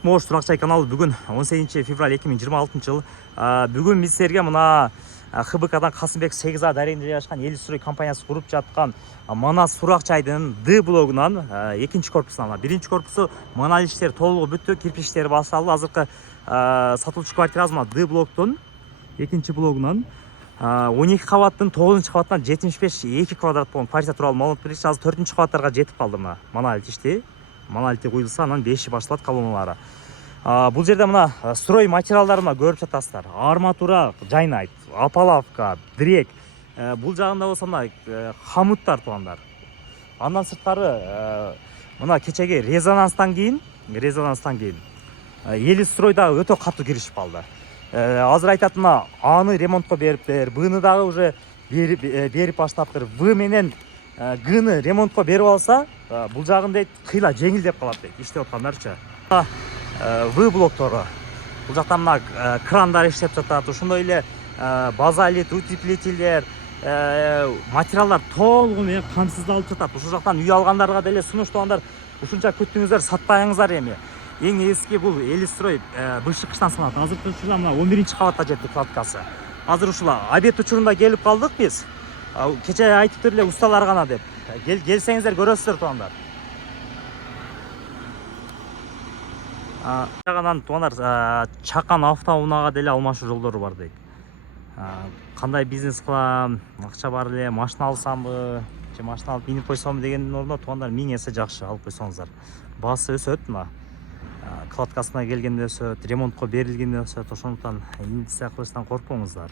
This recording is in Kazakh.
Мош Туракчай каналы бүгін 18 февраль 2026 жыл. Бүгін біз сіздерге мына ХБКдан Қасымбек 8А дарендіре ашқан Елистрой компаниясы құрып жатқан Манас Туракчайдың Д блогынан екінші корпусынан. Бірінші корпусу монолиттер толығы бүтті, кирпиштері басталды. Азыркы сатылушы квартирасы Д блоктың екінші блогынан 12 қабаттың 9 қабаттан 75 2 квадрат болған квартира туралы маалымат берейікші. Азыр 4 қабаттарға жетіп қалды мына монолит іште. Монолитте қойылса, анан 5 башылады колонналары. Бұл жерде мына строй материалдарына көріп жатасыздар. Арматура жайнайт, апалавка, дрек. Бұл жағында болса мына хамуттар туғандар. Андан сырттары мына кечеге резонанстан кейін Елистройдағы өтө катуу киришип қалды. Азыр айтатын мына Аны ремонтқа бериптер, Б'ны дагы уже берип баштаптыр. В менен Г'ны ремонтқа беріп алса, бұл жағын дейді қиыла жеңілдеп қалады дейді, іштеп отқандарча. В блокторы. Бұл жақтан мына крандар іштеп жатады. Ошондой эле базалит, утеплителдер, материалдар толугу камсыздалып жатат. Ушул жактан үй алгандарга деле сунуштагандар ушунча күттүңүздөр, сатпайыңыздар эми. Эң эски бул Элистрой бышыкчтан саналат. Азыркы учурда мына 11 кабатта жетти кладкасы. Азыр ушула обед учурунда келип калдык биз. Кече айтыптыр эле усталар гана деп. Келсеңиздер көрөсүздөр тугандар. Жаганан тугандар чакан автоунаага деле алмашуу жолдору бар дейт. Кандай бизнес кылам, акча бар эле, машина алсамбы, же машина алып минип койсомбу дегендин ордуна тугандар 1000 эсе жакшы алып койсоңуздар. Баасы өсөт мына. Кладкасына келгенде өсөт, ремонтко берилгенде өсөт. Ошондуктан инвестиция кылыштан коркпоңуздар.